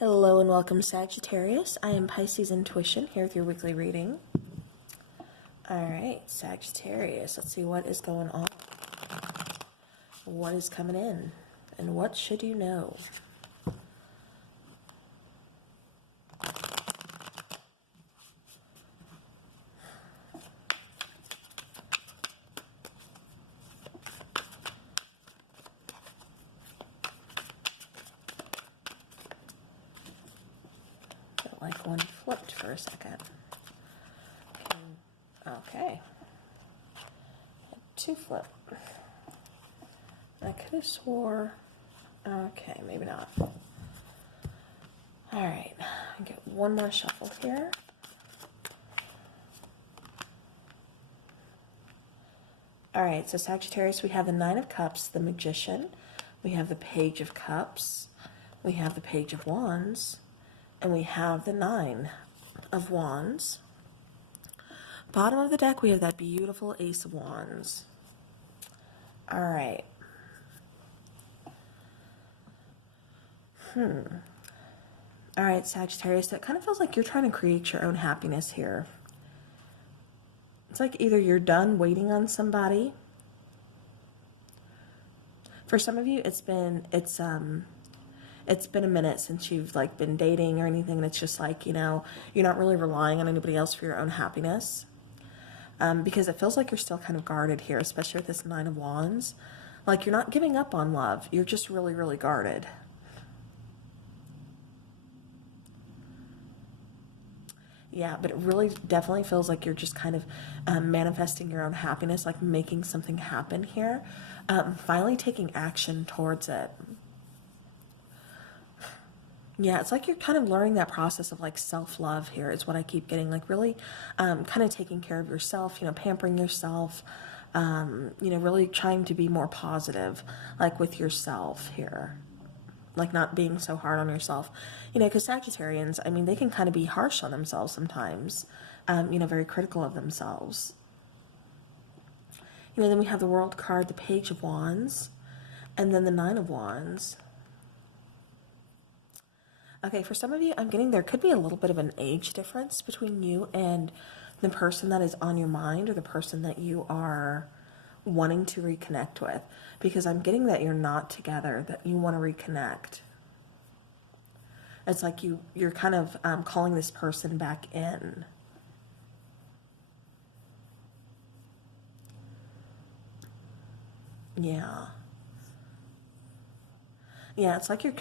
Hello and welcome, Sagittarius. I am Piscesintuition here with your weekly reading. Alright, Sagittarius, let's see what is going on. What is coming in? And what should you know? Felt like one flipped for a second. Okay. Two flip. I could have swore. Okay, maybe not. Alright, get one more shuffle here. Alright, so Sagittarius, we have the Nine of Cups, the Magician. We have the Page of Cups. We have the Page of Wands. And we have the Nine of Wands. Bottom of the deck, we have that beautiful Ace of Wands. Alright. Alright, Sagittarius, that kind of feels like you're trying to create your own happiness here. It's like either you're done waiting on somebody. For some of you, it's been a minute since you've like been dating or anything, and it's just like, you know, you're not really relying on anybody else for your own happiness. Because it feels like you're still kind of guarded here, especially with this Nine of Wands. Like you're not giving up on love. You're just really, really guarded. Yeah, but it really definitely feels like you're just kind of manifesting your own happiness, like making something happen here. Finally taking action towards it. Yeah, it's like you're kind of learning that process of like self-love here is what I keep getting. Like really kind of taking care of yourself, you know, pampering yourself, you know, really trying to be more positive, like with yourself here. Like not being so hard on yourself, you know, because Sagittarians, I mean, they can kind of be harsh on themselves sometimes, you know, very critical of themselves. You know, then we have the World card, the Page of Wands, and then the Nine of Wands. Okay, for some of you, I'm getting there could be a little bit of an age difference between you and the person that is on your mind or the person that you are wanting to reconnect with, because I'm getting that you're not together, that you want to reconnect. It's like you're kind of calling this person back in. Yeah. Yeah, it's like you're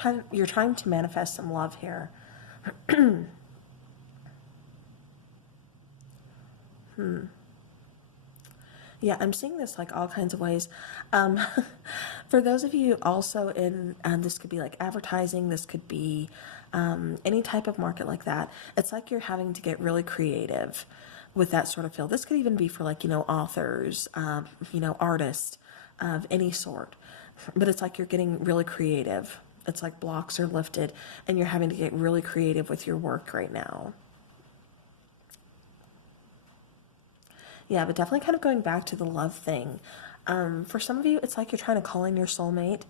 trying to manifest some love here. Yeah, I'm seeing this like all kinds of ways. For those of you also in, this could be like advertising, this could be any type of market like that. It's like you're having to get really creative with that sort of field. This could even be for like, you know, authors, you know, artists of any sort. But it's like you're getting really creative. It's like blocks are lifted and you're having to get really creative with your work right now. Yeah, but definitely kind of going back to the love thing. For some of you, it's like you're trying to call in your soulmate.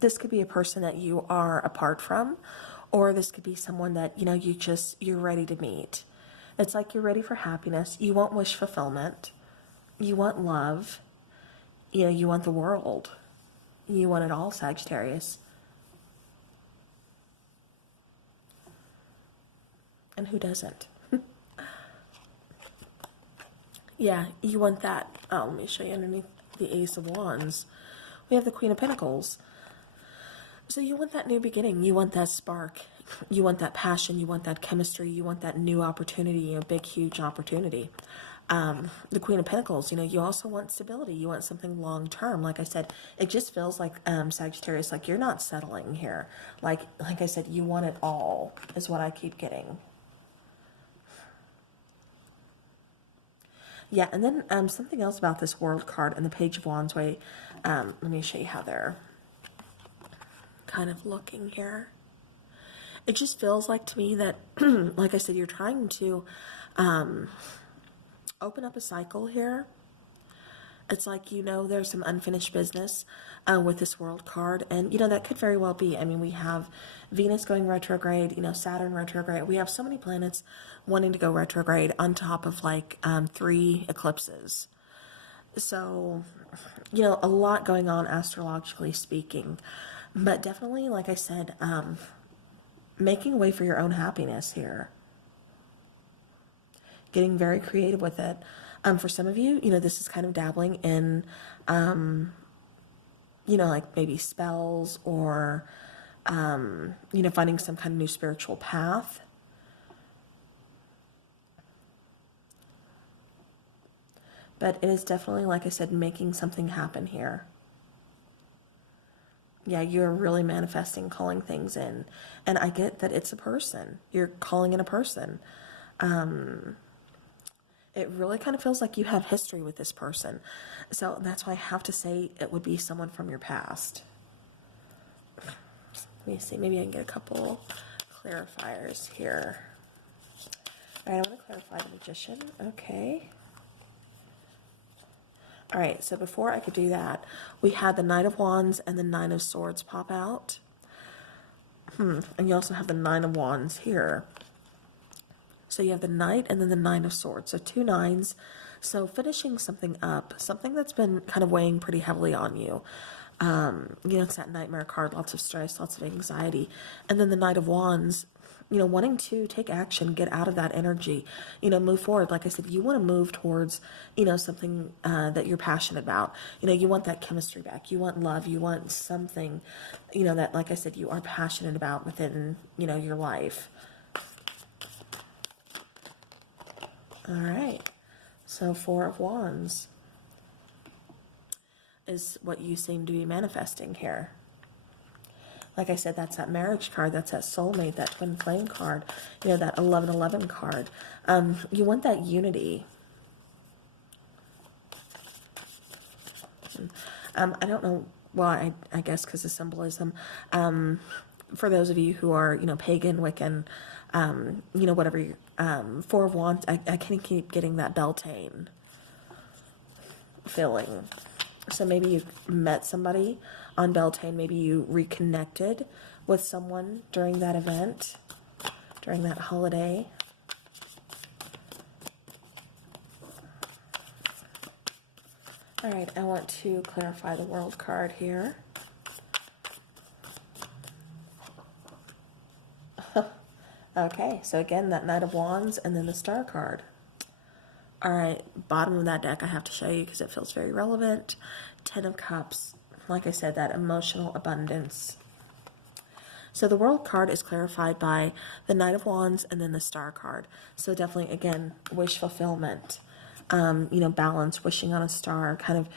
This could be a person that you are apart from, or this could be someone that, you know, you're ready to meet. It's like you're ready for happiness. You want wish fulfillment. You want love. You know, you want the world. You want it all, Sagittarius. And who doesn't? Yeah, you want that. Oh, let me show you underneath the Ace of Wands. We have the Queen of Pentacles. So you want that new beginning. You want that spark. You want that passion. You want that chemistry. You want that new opportunity, a big, huge opportunity. The Queen of Pentacles, you know, you also want stability. You want something long-term. Like I said, it just feels like, Sagittarius, like you're not settling here. Like I said, you want it all is what I keep getting. Yeah, and then something else about this World card and the Page of Wands way. Let me show you how they're kind of looking here. It just feels like to me that, like I said, you're trying to open up a cycle here. It's like, there's some unfinished business with this world card. And, that could very well be. I mean, we have Venus going retrograde, Saturn retrograde. We have so many planets wanting to go retrograde on top of like 3 eclipses. So, a lot going on astrologically speaking. But definitely, like I said, making way for your own happiness here. Getting very creative with it. For some of you, this is kind of dabbling in, like maybe spells or, finding some kind of new spiritual path. But it is definitely, like I said, making something happen here. Yeah, you're really manifesting, calling things in. And I get that it's a person. You're calling in a person. It really kind of feels like you have history with this person. So that's why I have to say it would be someone from your past. Let me see. Maybe I can get a couple clarifiers here. All right, I want to clarify the Magician. Okay. All right, so before I could do that, we had the Knight of Wands and the Nine of Swords pop out. And you also have the Nine of Wands here. So you have the Knight and then the Nine of Swords. So 2 nines. So finishing something up, something that's been kind of weighing pretty heavily on you. It's that nightmare card, lots of stress, lots of anxiety. And then the Knight of Wands, wanting to take action, get out of that energy, move forward. Like I said, you want to move towards, something that you're passionate about. You want that chemistry back. You want love. You want something, that, like I said, you are passionate about within, your life. All right, so 4 of Wands is what you seem to be manifesting here. Like I said, that's that marriage card, that's that soulmate, that twin flame card, that 1111 card. You want that unity. I don't know, well, I guess because of symbolism. For those of you who are, pagan, Wiccan, whatever, 4 of Wands, I can keep getting that Beltane feeling. So maybe you met somebody on Beltane, maybe you reconnected with someone during that event, during that holiday. All right, I want to clarify the World card here. Okay, so again, that Knight of Wands and then the Star card. All right, bottom of that deck I have to show you because it feels very relevant. 10 of Cups. Like I said, that emotional abundance. So the World card is clarified by the Knight of Wands and then the Star card. So definitely, again, wish fulfillment. Balance, wishing on a star, kind of,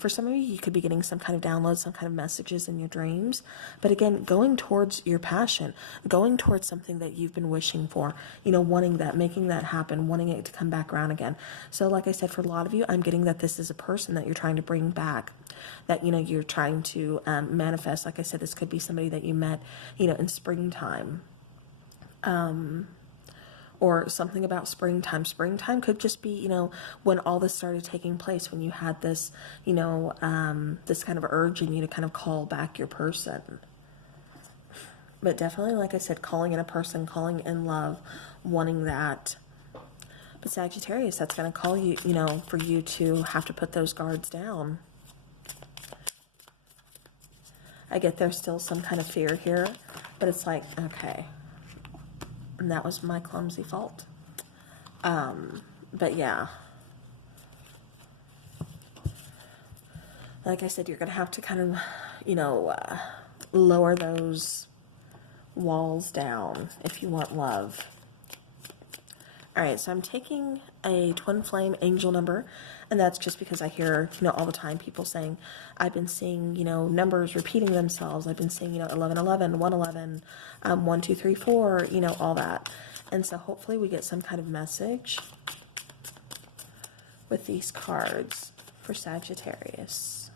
for some of you, you could be getting some kind of download, some kind of messages in your dreams. But again, going towards your passion, going towards something that you've been wishing for, wanting that, making that happen, wanting it to come back around again. So like I said, for a lot of you, I'm getting that this is a person that you're trying to bring back, that, you're trying to manifest. Like I said, this could be somebody that you met, in springtime. Or something about springtime. Springtime could just be, when all this started taking place, when you had this, this kind of urge in you to kind of call back your person. But definitely, like I said, calling in a person, calling in love, wanting that. But Sagittarius, that's going to call you, for you to have to put those guards down. I get there's still some kind of fear here, but it's like, okay. And that was my clumsy fault. But yeah. Like I said, you're going to have to kind of, lower those walls down if you want love. All right, so I'm taking a twin flame angel number, and that's just because I hear, all the time people saying, I've been seeing, numbers repeating themselves. I've been seeing, 1111, 111, 1, 2, 3, 4, all that. And so hopefully we get some kind of message with these cards for Sagittarius.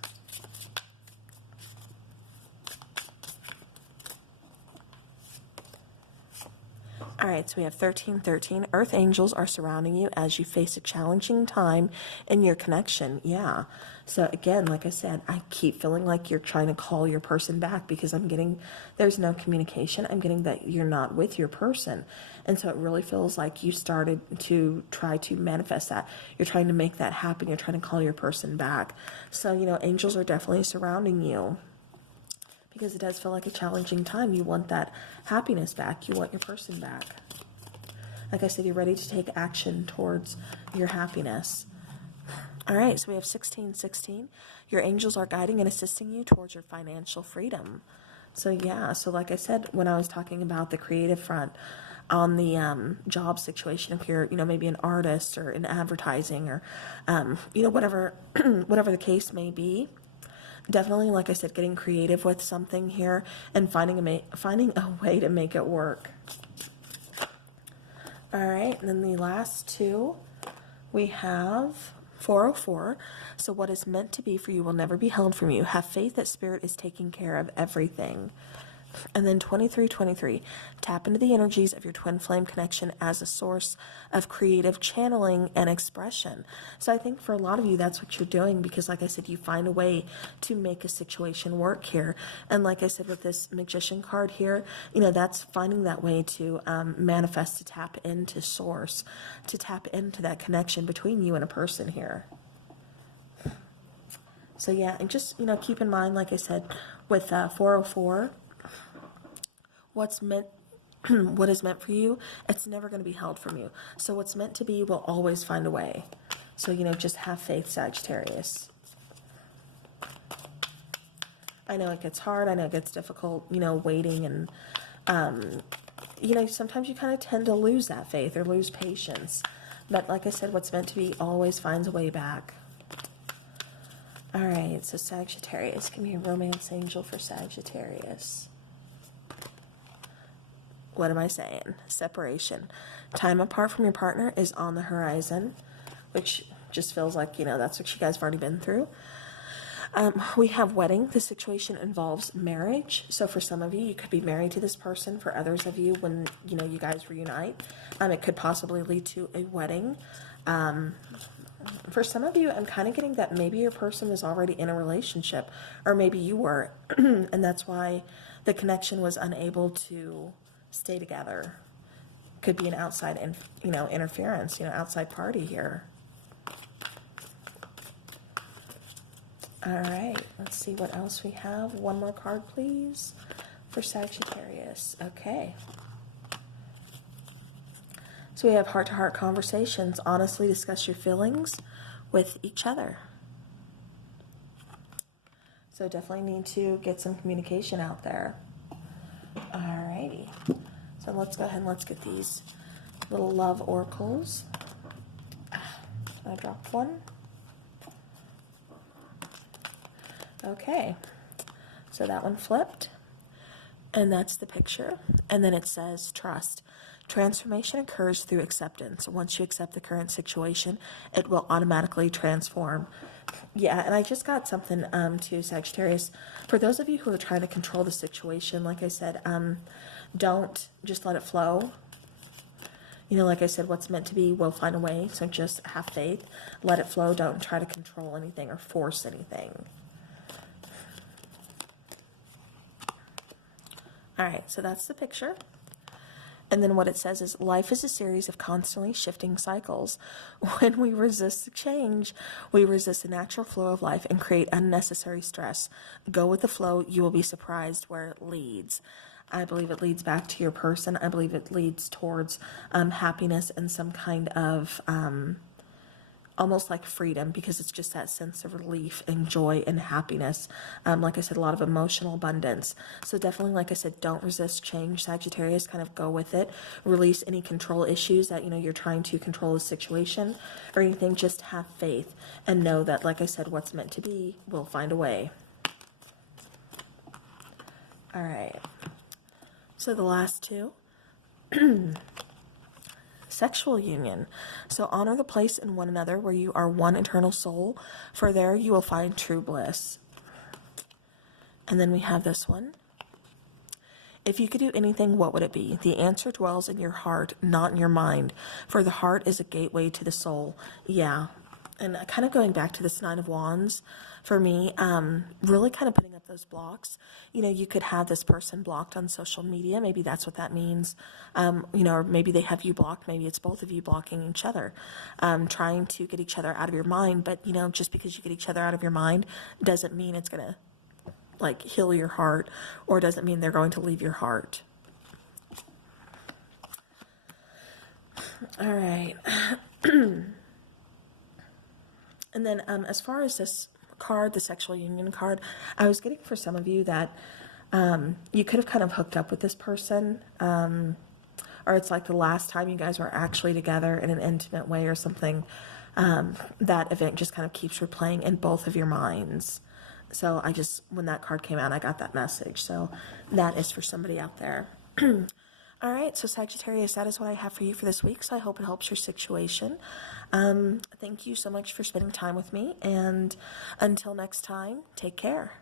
All right, so we have 1313. Earth angels are surrounding you as you face a challenging time in your connection. Yeah. So again, like I said, I keep feeling like you're trying to call your person back because I'm getting, there's no communication. I'm getting that you're not with your person. And so it really feels like you started to try to manifest that. You're trying to make that happen. You're trying to call your person back. So, you know, angels are definitely surrounding you, because it does feel like a challenging time. You want that happiness back. You want your person back. Like I said, you're ready to take action towards your happiness. All right, so we have 1616. Your angels are guiding and assisting you towards your financial freedom. So yeah, so like I said, when I was talking about the creative front on the job situation, if you're, you know, maybe an artist or in advertising or, you know, whatever, whatever the case may be, definitely, like I said, getting creative with something here and finding a way to make it work. All right, and then the last two, we have 404. So what is meant to be for you will never be held from you. Have faith that Spirit is taking care of everything. And then 2323, tap into the energies of your twin flame connection as a source of creative channeling and expression. So I think for a lot of you, that's what you're doing, because like I said, you find a way to make a situation work here. And like I said, with this Magician card here, you know, that's finding that way to manifest, to tap into source, to tap into that connection between you and a person here. So yeah, and just, you know, keep in mind, like I said, with 404, what is meant for you, it's never going to be held from you. So what's meant to be will always find a way. So, you know, just have faith, Sagittarius. I know it gets hard. I know it gets difficult, you know, waiting. And, you know, sometimes you kind of tend to lose that faith or lose patience. But like I said, what's meant to be always finds a way back. All right, so Sagittarius, give me a romance angel for Sagittarius. What am I saying? Separation. Time apart from your partner is on the horizon, which just feels like, you know, that's what you guys have already been through. We have wedding. The situation involves marriage. So for some of you, you could be married to this person. For others of you, when, you know, you guys reunite, it could possibly lead to a wedding. For some of you, I'm kind of getting that maybe your person was already in a relationship, or maybe you were, and that's why the connection was unable to stay together. Could be an outside, you know, interference, you know, outside party here. All right, let's see what else we have. One more card, please, for Sagittarius. Okay. So we have heart-to-heart conversations. Honestly discuss your feelings with each other. So definitely need to get some communication out there. All righty. So let's go ahead and let's get these little love oracles. I dropped one. Okay. So that one flipped. And that's the picture. And then it says trust. Transformation occurs through acceptance. Once you accept the current situation, it will automatically transform. Yeah, and I just got something to Sagittarius. For those of you who are trying to control the situation, like I said, don't just let it flow. You know, like I said, what's meant to be will find a way. So just have faith. Let it flow. Don't try to control anything or force anything. All right, so that's the picture. And then what it says is, life is a series of constantly shifting cycles. When we resist change, we resist the natural flow of life and create unnecessary stress. Go with the flow. You will be surprised where it leads. I believe it leads back to your person. I believe it leads towards happiness and some kind of almost like freedom, because it's just that sense of relief and joy and happiness. Like I said, a lot of emotional abundance. So definitely, like I said, don't resist change, Sagittarius. Kind of go with it. Release any control issues that, you know, you're trying to control the situation or anything. Just have faith and know that, like I said, what's meant to be will find a way. All right. So the last two. Sexual union. So honor the place in one another where you are one eternal soul, for there you will find true bliss. And then we have this one. If you could do anything, what would it be? The answer dwells in your heart, not in your mind, for the heart is a gateway to the soul. Yeah. And kind of going back to this Nine of Wands, for me, really kind of putting up those blocks. You know, you could have this person blocked on social media. Maybe that's what that means. You know, or maybe they have you blocked. Maybe it's both of you blocking each other, trying to get each other out of your mind. But, you know, just because you get each other out of your mind doesn't mean it's going to, like, heal your heart, or doesn't mean they're going to leave your heart. All right. And then as far as this card, the sexual union card, I was getting for some of you that you could have kind of hooked up with this person, or it's like the last time you guys were actually together in an intimate way or something. That event just kind of keeps replaying in both of your minds. So I just, when that card came out, I got that message. So that is for somebody out there. All right, so Sagittarius, that is what I have for you for this week. So I hope it helps your situation. Thank you so much for spending time with me. And until next time, take care.